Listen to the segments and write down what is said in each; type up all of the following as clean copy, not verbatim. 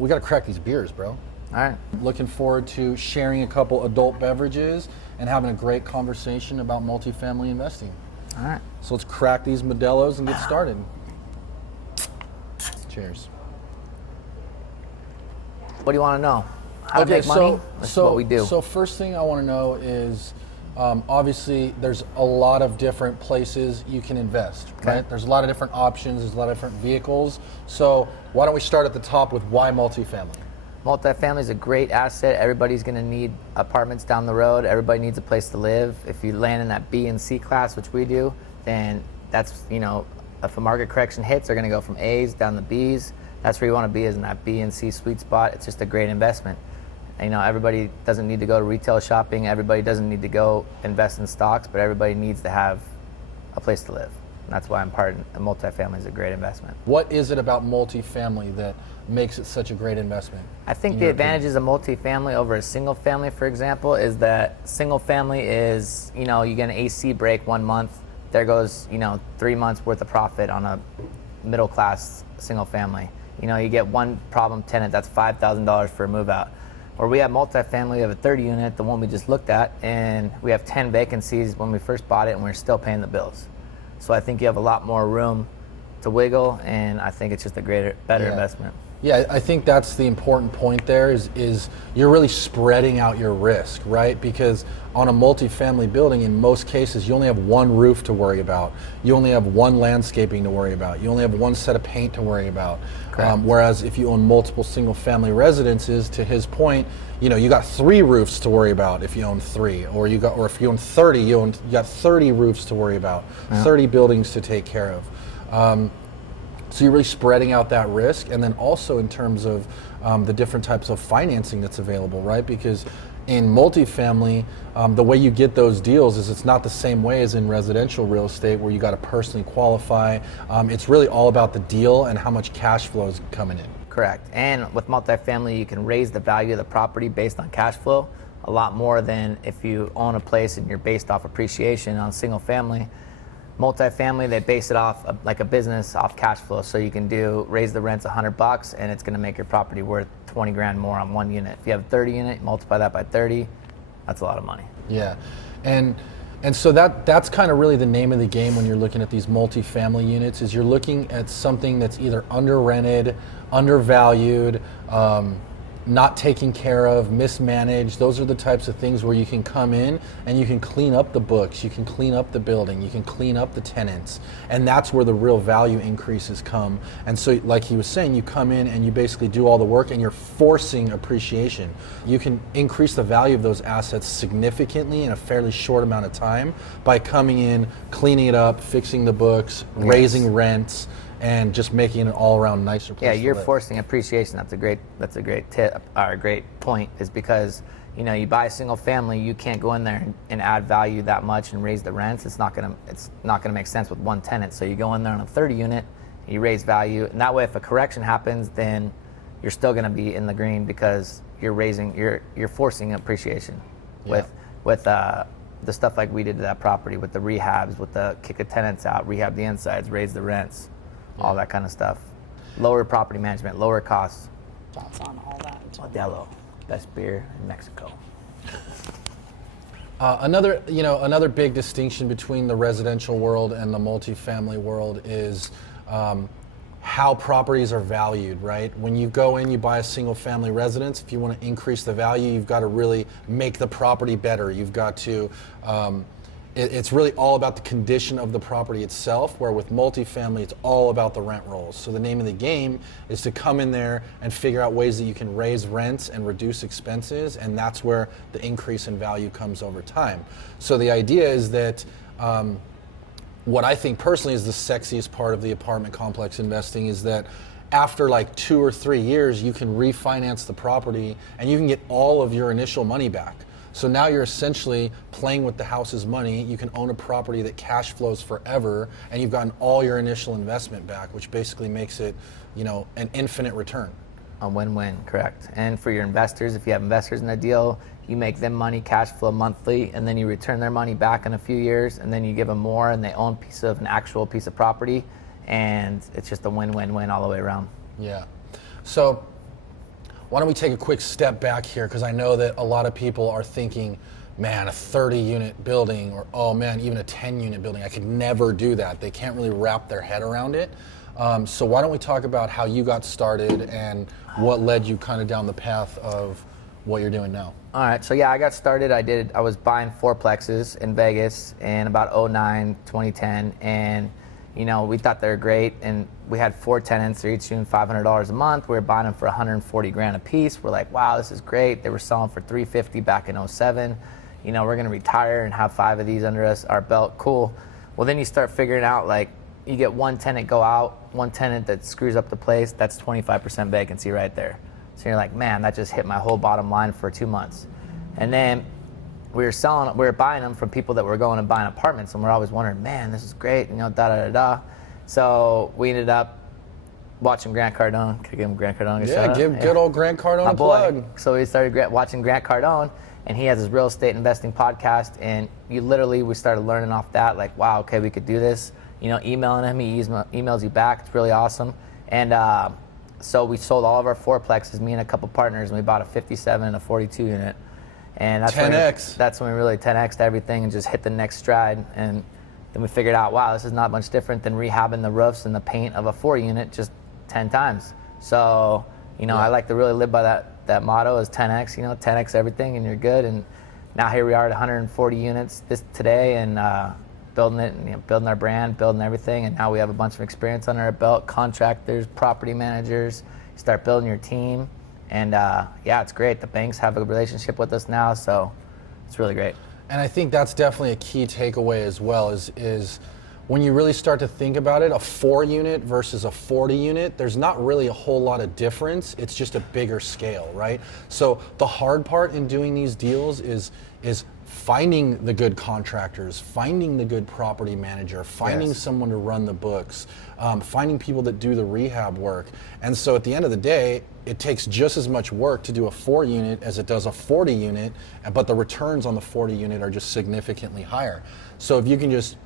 we got to crack these beers, bro. All right. Looking forward to sharing a couple adult beverages and having a great conversation about multifamily investing. All right. So let's crack these Modelos and get started. Cheers. What do you want to know? How to make money? That's what we do. So first thing I want to know is, obviously there's a lot of different places you can invest, right? There's a lot of different options, there's a lot of different vehicles. So why don't we start at the top with why multifamily? Multifamily is a great asset. Everybody's going to need apartments down the road. Everybody needs a place to live. If you land in that B and C class, which we do, then that's, if a market correction hits, they're going to go from A's down to B's. That's where you want to be, is in that B and C sweet spot. It's just a great investment. Everybody doesn't need to go to retail shopping. Everybody doesn't need to go invest in stocks, but everybody needs to have a place to live. And that's why multifamily is a great investment. What is it about multifamily that makes it such a great investment? I think the advantages of multifamily over a single family, for example, is that single family is, you get an AC break 1 month, there goes, 3 months worth of profit on a middle class single family. You get one problem tenant, that's $5,000 for a move out. Or we have multifamily, we have a 30 unit, the one we just looked at, and we have 10 vacancies when we first bought it, and we're still paying the bills. So I think you have a lot more room to wiggle, and I think it's just a better investment. Yeah, I think that's the important point there is you're really spreading out your risk, right? Because on a multifamily building, in most cases, you only have one roof to worry about. You only have one landscaping to worry about. You only have one set of paint to worry about. Whereas if you own multiple single family residences, to his point, you got 3 roofs to worry about if you own 3, or if you own 30, you got 30 roofs to worry about, 30 buildings to take care of. So you're really spreading out that risk, and then also in terms of the different types of financing that's available, right? Because in multifamily, the way you get those deals is it's not the same way as in residential real estate where you got to personally qualify. It's really all about the deal and how much cash flow is coming in. Correct. And with multifamily, you can raise the value of the property based on cash flow a lot more than if you own a place and you're based off appreciation. On single family. Multifamily, they base it off like a business off cash flow. So you can raise the rents $100 and it's going to make your property worth 20 grand more on one unit. If you have a 30 unit, multiply that by 30, that's a lot of money. Yeah. And so that's kind of really the name of the game when you're looking at these multifamily units, is you're looking at something that's either under rented, undervalued, not taken care of, mismanaged. Those are the types of things where you can come in and you can clean up the books, you can clean up the building, you can clean up the tenants, and that's where the real value increases come. And so like he was saying, you come in and you basically do all the work and you're forcing appreciation. You can increase the value of those assets significantly in a fairly short amount of time by coming in, cleaning it up, fixing the books, raising rents, and just making it an all-around nicer place. Yeah, you're to live. forcing appreciation. That's a great tip, or a great point, is because you buy a single family, you can't go in there and add value that much and raise the rents. It's not gonna make sense with one tenant. So you go in there on a 30 unit, you raise value, and that way, if a correction happens, then you're still gonna be in the green because you're forcing appreciation with the stuff like we did to that property, with the rehabs, with the kick the tenants out, rehab the insides, raise the rents. All that kind of stuff. Lower property management, lower costs. Thoughts on all that? Modelo, best beer in Mexico. Another big distinction between the residential world and the multifamily world is how properties are valued, right? When you go in, you buy a single family residence, if you want to increase the value, you've got to really make the property better. You've got to, it's really all about the condition of the property itself, where with multifamily, it's all about the rent rolls. So the name of the game is to come in there and figure out ways that you can raise rents and reduce expenses, and that's where the increase in value comes over time. So the idea is that what I think personally is the sexiest part of the apartment complex investing is that after like 2 or 3 years, you can refinance the property and you can get all of your initial money back. So now you're essentially playing with the house's money. You can own a property that cash flows forever, and you've gotten all your initial investment back, which basically makes it, an infinite return. A win-win, correct. And for your investors, if you have investors in a deal, you make them money, cash flow monthly, and then you return their money back in a few years, and then you give them more, and they own an actual piece of property, and it's just a win-win-win all the way around. Yeah. So why don't we take a quick step back here, because I know that a lot of people are thinking, man, a 30-unit building, or oh man, even a 10-unit building, I could never do that. They can't really wrap their head around it. So why don't we talk about how you got started and what led you kind of down the path of what you're doing now? All right, so yeah, I got started. I was buying fourplexes in Vegas in about 09, 2010, and you know, we thought they were great, and we had 4 tenants. They're each doing $500 a month. We were buying them for 140 grand a piece. We're like, wow, this is great. They were selling for 350 back in 07. You know, we're gonna retire and have 5 of these under our belt. Cool. Well, then you start figuring out, like, you get one tenant go out, one tenant that screws up the place. That's 25% vacancy right there. So you're like, man, that just hit my whole bottom line for 2 months. And then we were buying them from people that were going and buying apartments, and we're always wondering, man, this is great, you know, da da da da. So we ended up watching Grant Cardone. Could I give him Grant Cardone a shout out? Give good old Grant Cardone a plug. So we started watching Grant Cardone, and he has his real estate investing podcast, and we started learning off that, like, wow, okay, we could do this. You know, emailing him, he emails you back. It's really awesome. And so we sold all of our fourplexes, me and a couple partners, and we bought a 57 and a 42 unit. And that's 10X. When we really 10X'd everything and just hit the next stride. And then we figured out, wow, this is not much different than rehabbing the roofs and the paint of a 4 unit just 10 times. So, you know, I like to really live by that motto is 10X, you know, 10X everything and you're good. And now here we are at 140 units today, and building it, and, you know, building our brand, building everything. And now we have a bunch of experience under our belt, contractors, property managers. You start building your team. And yeah, it's great. The banks have a relationship with us now, so it's really great. And I think that's definitely a key takeaway as well, is when you really start to think about it, a 4 unit versus a 40 unit, there's not really a whole lot of difference. It's just a bigger scale, right? So the hard part in doing these deals is finding the good contractors, finding the good property manager, finding someone to run the books, finding people that do the rehab work. And so at the end of the day, it takes just as much work to do a 4 unit as it does a 40 unit, but the returns on the 40 unit are just significantly higher. So if you can just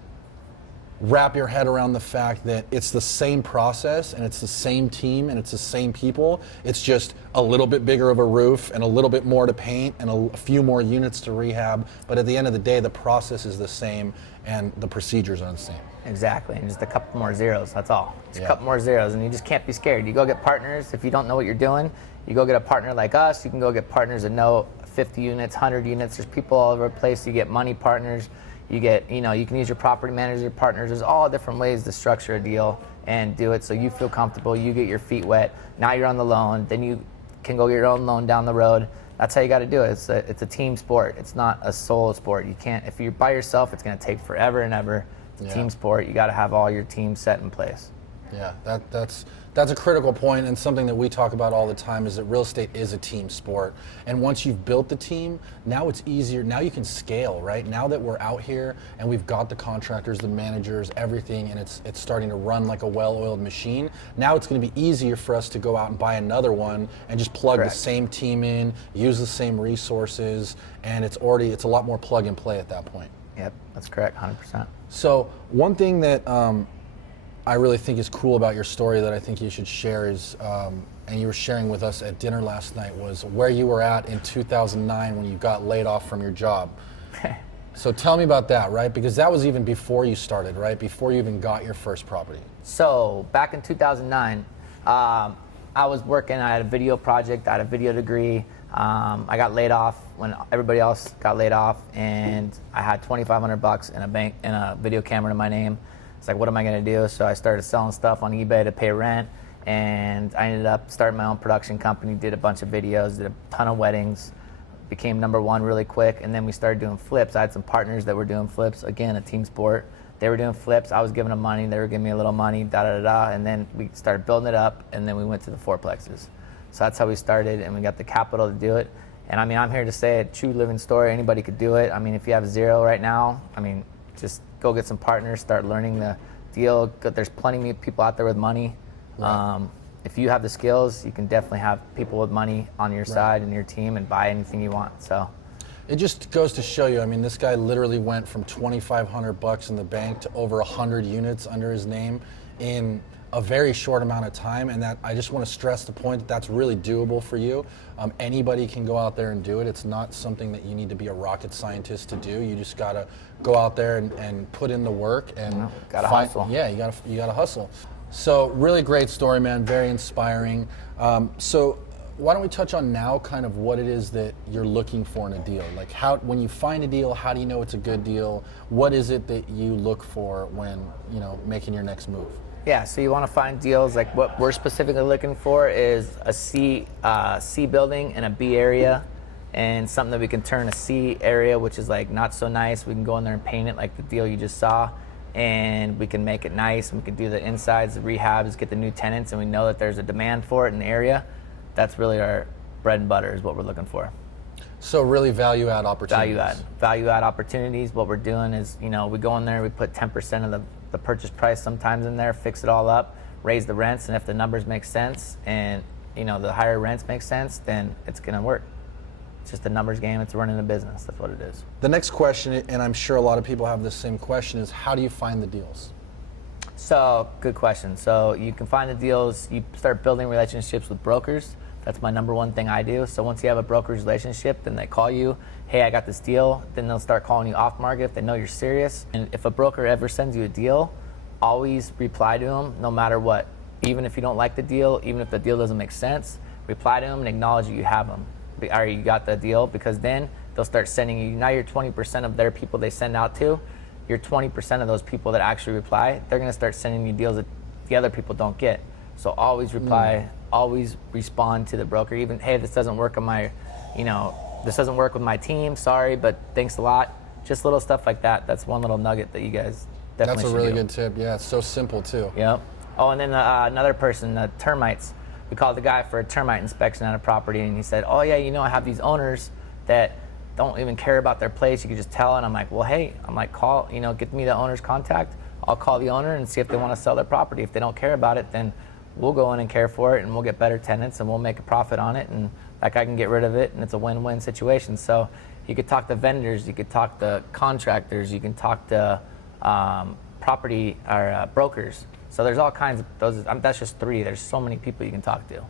wrap your head around the fact that it's the same process and it's the same team and it's the same people, it's just a little bit bigger of a roof and a little bit more to paint and a few more units to rehab, but at the end of the day the process is the same and the procedures are the same. Exactly, and just a couple more zeros, that's all. Just a couple more zeros, and you just can't be scared. You go get partners. If you don't know what you're doing, you go get a partner like us. You can go get partners that know 50 units, 100 units. There's people all over the place. You get money partners. You get, you know, you can use your property manager partners. There's all different ways to structure a deal and do it so you feel comfortable. You get your feet wet. Now you're on the loan. Then you can go get your own loan down the road. That's how you got to do it. It's a team sport. It's not a solo sport. You can't, if you're by yourself, it's going to take forever and ever. It's a team sport. You got to have all your team set in place. Yeah, that's a critical point, and something that we talk about all the time is that real estate is a team sport. And once you've built the team, now it's easier. Now you can scale, right? Now that we're out here and we've got the contractors, the managers, everything, and it's starting to run like a well-oiled machine, now it's going to be easier for us to go out and buy another one and just plug the same team in, use the same resources, and it's a lot more plug and play at that point. Yep, that's correct, 100%. So one thing that I really think is cool about your story that I think you should share is, and you were sharing with us at dinner last night, was where you were at in 2009 when you got laid off from your job. So tell me about that, right? Because that was even before you started, right? Before you even got your first property. So back in 2009, I was working, I had a video project, I had a video degree. I got laid off when everybody else got laid off, and I had $2,500 in a video camera to my name. It's like, what am I going to do? So I started selling stuff on eBay to pay rent, and I ended up starting my own production company, did a bunch of videos, did a ton of weddings, became #1 really quick, and then we started doing flips. I had some partners that were doing flips, again, a team sport. They were doing flips, I was giving them money, they were giving me a little money, and then we started building it up, and then we went to the fourplexes. So that's how we started, and we got the capital to do it. And I mean, I'm here to say a true living story. Anybody could do it. I mean, if you have zero right now, I mean, just go get some partners, start learning the deal. There's plenty of people out there with money. Right. If you have the skills, you can definitely have people with money on your side and your team and buy anything you want. So it just goes to show you, I mean, this guy literally went from $2,500 in the bank to over 100 units under his name in a very short amount of time, and that I just want to stress the point that that's really doable for you. Anybody can go out there and do it. It's not something that you need to be a rocket scientist to do. You just gotta go out there and put in the work and gotta hustle. Yeah, you gotta hustle. So really great story, man. Very inspiring. So why don't we touch on now kind of what it is that you're looking for in a deal? Like when you find a deal, how do you know it's a good deal? What is it that you look for when, making your next move? Yeah, so you want to find deals, like what we're specifically looking for is a C building in a B area, and something that we can turn a C area, which is like not so nice. We can go in there and paint it like the deal you just saw, and we can make it nice, and we can do the insides, the rehabs, get the new tenants, and we know that there's a demand for it in the area. That's really our bread and butter is what we're looking for. So really value add opportunities. Value add opportunities. What we're doing is, we go in there, we put 10% of the purchase price sometimes in there, fix it all up, raise the rents, and if the numbers make sense and the higher rents make sense, then it's gonna work. It's just a numbers game. It's running a business. That's what it is. The next question, and I'm sure a lot of people have the same question, is how do you find the deals? So, good question. So you can find the deals, you start building relationships with brokers. That's my number one thing I do. So once you have a broker's relationship, then they call you, hey, I got this deal. Then they'll start calling you off market if they know you're serious. And if a broker ever sends you a deal, always reply to them no matter what. Even if you don't like the deal, even if the deal doesn't make sense, reply to them and acknowledge that you have them. Or you got the deal, because then they'll start sending you, now you're 20% of their people they send out to, you're 20% of those people that actually reply, they're gonna start sending you deals that the other people don't get. So always reply, always respond to the broker. Even, hey, this doesn't work on my, this doesn't work with my team. Sorry, but thanks a lot. Just little stuff like that. That's one little nugget that you guys definitely should do. That's a really good tip. Yeah, it's so simple too. Yep. Oh, and then another person, termites. We called the guy for a termite inspection on a property, and he said, oh yeah, I have these owners that don't even care about their place. You can just tell. And I'm like, well, hey, call, get me the owner's contact. I'll call the owner and see if they want to sell their property. If they don't care about it, then we'll go in and care for it, and we'll get better tenants, and we'll make a profit on it, and that guy can get rid of it, and it's a win-win situation. So you could talk to vendors, you could talk to contractors, you can talk to property or brokers. So there's all kinds of those. That's just three. There's so many people you can talk to.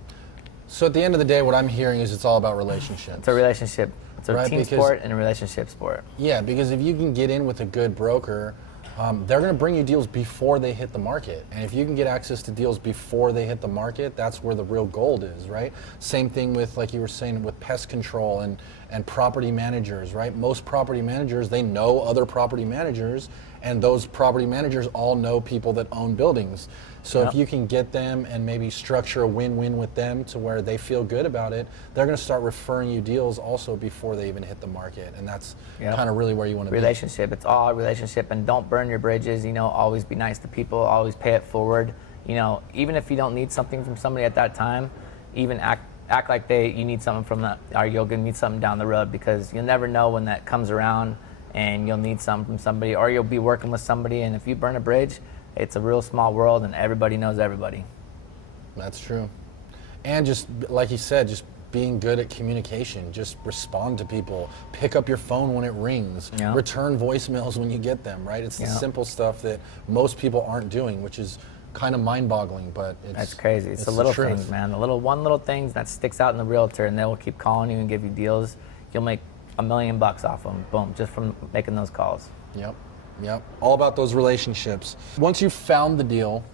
So at the end of the day, what I'm hearing is it's all about relationships. It's a relationship. It's a team sport and a relationship sport. Yeah, because if you can get in with a good broker, they're going to bring you deals before they hit the market. And if you can get access to deals before they hit the market, that's where the real gold is, right? Same thing with, like you were saying, with pest control and property managers, right? Most property managers, they know other property managers, and those property managers all know people that own buildings. So if you can get them and maybe structure a win-win with them to where they feel good about it, they're going to start referring you deals also before they even hit the market. And that's kind of really where you want to be. Relationship. It's all relationship, and don't burn your bridges. Always be nice to people. Always pay it forward. Even if you don't need something from somebody at that time, even act like you need something from that, or you're going to need something down the road, because you'll never know when that comes around and you'll need something from somebody, or you'll be working with somebody, and if you burn a bridge, it's a real small world and everybody knows everybody. That's true. And just like you said, just being good at communication. Just respond to people. Pick up your phone when it rings. Return voicemails when you get them, right? It's the simple stuff that most people aren't doing, which is kind of mind-boggling, but that's crazy. It's the little things, man. The one little things that sticks out in the realtor, and they will keep calling you and give you deals. You'll make $1 million off them, boom, just from making those calls. Yep. All about those relationships. Once you've found the deal,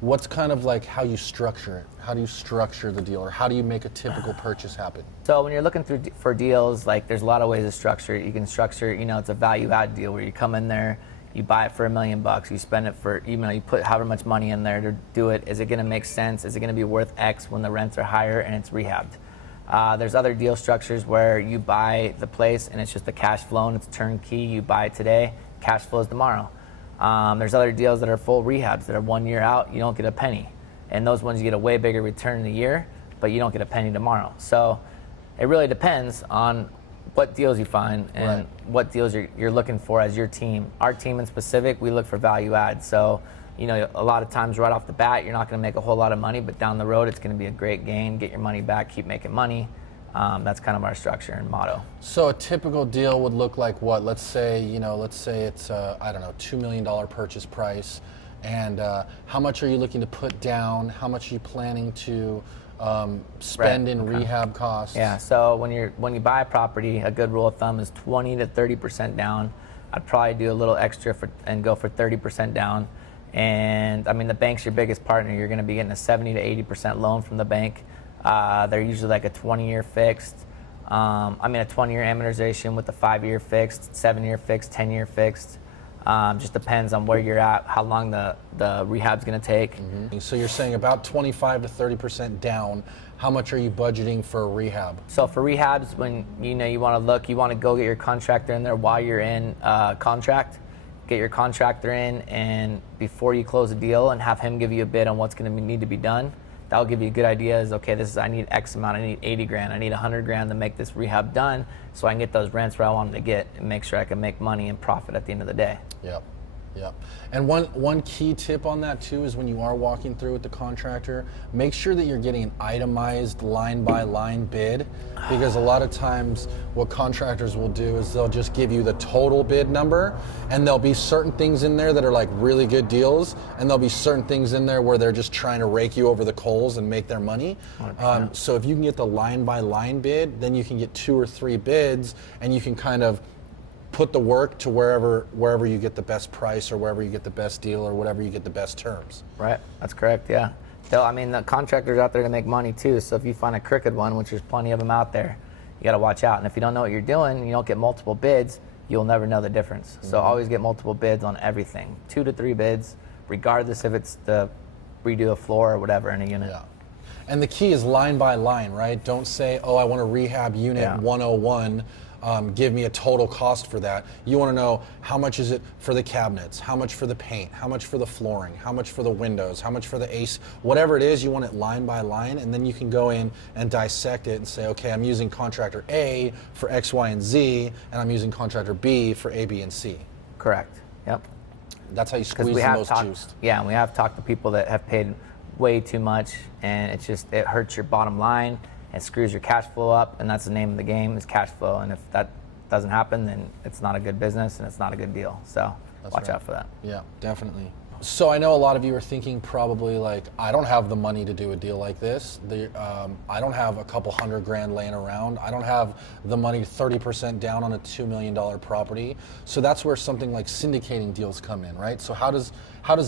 what's kind of like how you structure it? How do you structure the deal, or how do you make a typical purchase happen? So when you're looking for deals, there's a lot of ways to structure it. You can structure, it's a value add deal where you come in there, you buy it for $1 million, you spend it for, you put however much money in there to do it. Is it going to make sense? Is it going to be worth X when the rents are higher and it's rehabbed? There's other deal structures where you buy the place and it's just a cash flow and it's turnkey. You buy it today, cash flows tomorrow. There's other deals that are full rehabs that are 1 year out, you don't get a penny. And those ones you get a way bigger return in a year, but you don't get a penny tomorrow. So it really depends on what deals you find and what deals you're looking for as your team. Our team in specific, we look for value add. So, a lot of times right off the bat, you're not going to make a whole lot of money, but down the road, it's going to be a great gain. Get your money back, keep making money. That's kind of our structure and motto. So a typical deal would look like what? Let's say it's $2 million purchase price. And how much are you looking to put down? How much are you planning to spend in rehab costs? Yeah. So when you buy a property, a good rule of thumb is 20 to 30% down. I'd probably do a little extra and go for 30% down. And I mean, the bank's your biggest partner. You're going to be getting a 70 to 80% loan from the bank. They're usually like a 20-year fixed. A 20-year amortization with a 5-year fixed, 7-year fixed, 10-year fixed. Just depends on where you're at, how long the rehab's going to take. Mm-hmm. So you're saying about 25 to 30% down. How much are you budgeting for a rehab? So for rehabs, when you want to go get your contractor in there while you're in contract. Get your contractor in, and before you close a deal, and have him give you a bid on what's going to need to be done. That'll give you a good idea. Is okay. I need X amount. I need 80 grand. I need 100 grand to make this rehab done, so I can get those rents where I want them to get, and make sure I can make money and profit at the end of the day. Yep. Yep. And one key tip on that too is when you are walking through with the contractor, make sure that you're getting an itemized line by line bid, because a lot of times what contractors will do is they'll just give you the total bid number, and there'll be certain things in there that are like really good deals, and there'll be certain things in there where they're just trying to rake you over the coals and make their money. So if you can get the line by line bid, then you can get 2 or 3 bids, and you can kind of put the work to wherever you get the best price, or wherever you get the best deal, or whatever you get the best terms. Right, that's correct, yeah. The contractors out there to make money too, so if you find a crooked one, which there's plenty of them out there, you gotta watch out. And if you don't know what you're doing, and you don't get multiple bids, you'll never know the difference. So always get multiple bids on everything. 2 to 3 bids, regardless if it's to redo a floor or whatever in a unit. Yeah. And the key is line by line, right? Don't say, oh, I want to rehab unit 101. Give me a total cost for that. You want to know how much is it for the cabinets, how much for the paint, how much for the flooring, how much for the windows, how much for the AC, whatever it is, you want it line by line, and then you can go in and dissect it and say, okay, I'm using contractor A for X, Y, and Z, and I'm using contractor B for A, B, and C. Correct, yep. That's how you squeeze the most juice. Yeah, and we have talked to people that have paid way too much, and it hurts your bottom line. It screws your cash flow up, and that's the name of the game, is cash flow. And if that doesn't happen, then it's not a good business and it's not a good deal. So watch out for that. Yeah, definitely. So I know a lot of you are thinking probably like, I don't have the money to do a deal like this. I don't have a couple $100 grand laying around. I don't have the money 30% down on a $2 million property. So that's where something like syndicating deals come in, right? So how does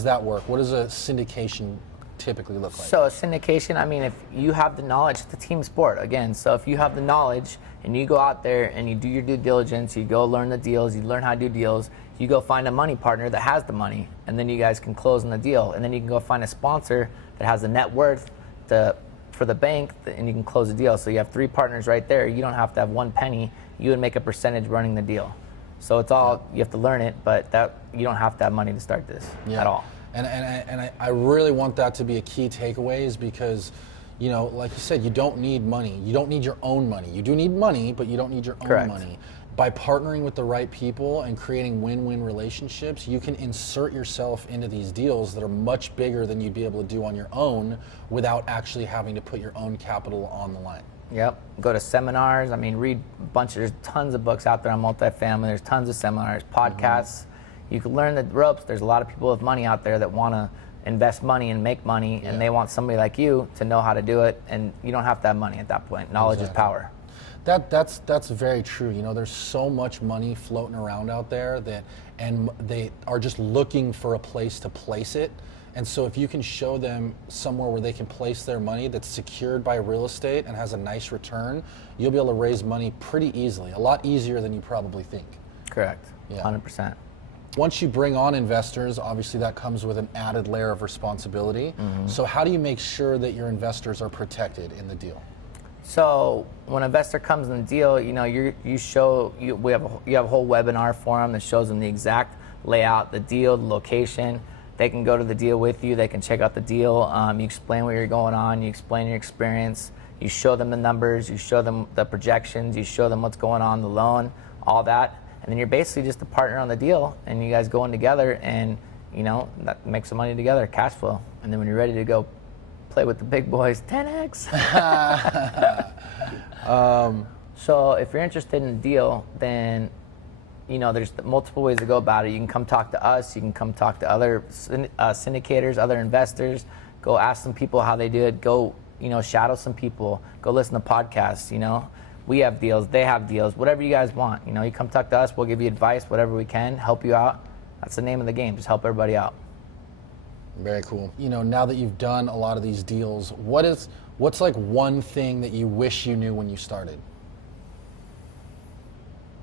that work? What does a syndication typically look like? So a syndication, if you have the knowledge, it's a team sport again. So if you have the knowledge and you go out there and you do your due diligence, you go learn the deals, you learn how to do deals, you go find a money partner that has the money, and then you guys can close on the deal. And then you can go find a sponsor that has the net worth for the bank, and you can close the deal. So you have 3 partners right there. You don't have to have 1 penny. You would make a percentage running the deal. So it's all, you have to learn it, but you don't have to have money to start this at all. And I really want that to be a key takeaways, because, like you said, you don't need money. You don't need your own money. You do need money, but you don't need your own money. By partnering with the right people and creating win-win relationships, you can insert yourself into these deals that are much bigger than you'd be able to do on your own without actually having to put your own capital on the line. Yep. Go to seminars. Read a bunch. There's tons of books out there on multifamily. There's tons of seminars, podcasts. You can learn the ropes. There's a lot of people with money out there that want to invest money and make money, and they want somebody like you to know how to do it, and you don't have to have money at that point. Knowledge is power. That's very true. There's so much money floating around out there and they are just looking for a place to place it. And so if you can show them somewhere where they can place their money that's secured by real estate and has a nice return, you'll be able to raise money pretty easily, a lot easier than you probably think. Correct. 100%. Once you bring on investors, obviously that comes with an added layer of responsibility. So how do you make sure that your investors are protected in the deal? So when an investor comes in the deal, you have a whole webinar for them that shows them the exact layout, the deal, the location. They can go to the deal with you. They can check out the deal. You explain what you're going on. You explain your experience. You show them the numbers. You show them the projections. You show them what's going on, the loan, all that. And then you're basically just a partner on the deal, and you guys go in together, and that makes some money together, cash flow. And then when you're ready to go play with the big boys, 10x. So if you're interested in the deal, then there's multiple ways to go about it. You can come talk to us. You can come talk to other syndicators, other investors. Go ask some people how they do it. Go, shadow some people. Go listen to podcasts. We have deals. They have deals. Whatever you guys want. You come talk to us. We'll give you advice, whatever we can, help you out. That's the name of the game. Just help everybody out. Very cool. Now that you've done a lot of these deals, what's like one thing that you wish you knew when you started?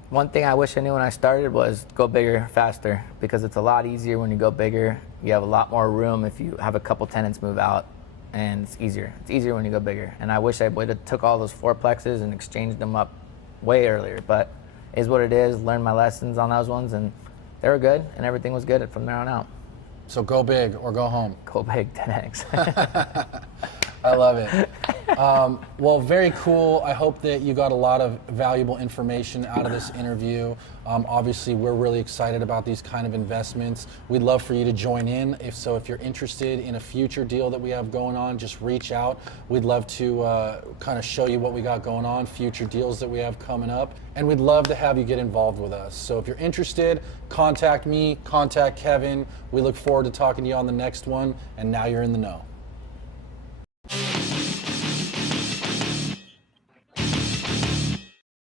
One thing I wish I knew when I started was go bigger, faster, because it's a lot easier when you go bigger. You have a lot more room if you have a couple tenants move out, and it's easier. It's easier when you go bigger. And I wish I would have took all those fourplexes and exchanged them up way earlier, but it is what it is. Learned my lessons on those ones, and they were good, and everything was good from there on out. So go big or go home. Go big, 10x. I love it. Well, very cool. I hope that you got a lot of valuable information out of this interview. Obviously, we're really excited about these kind of investments. We'd love for you to join in. If you're interested in a future deal that we have going on, just reach out. We'd love to kind of show you what we got going on, future deals that we have coming up. And we'd love to have you get involved with us. So if you're interested, contact me, contact Kevin. We look forward to talking to you on the next one. And now you're in the know.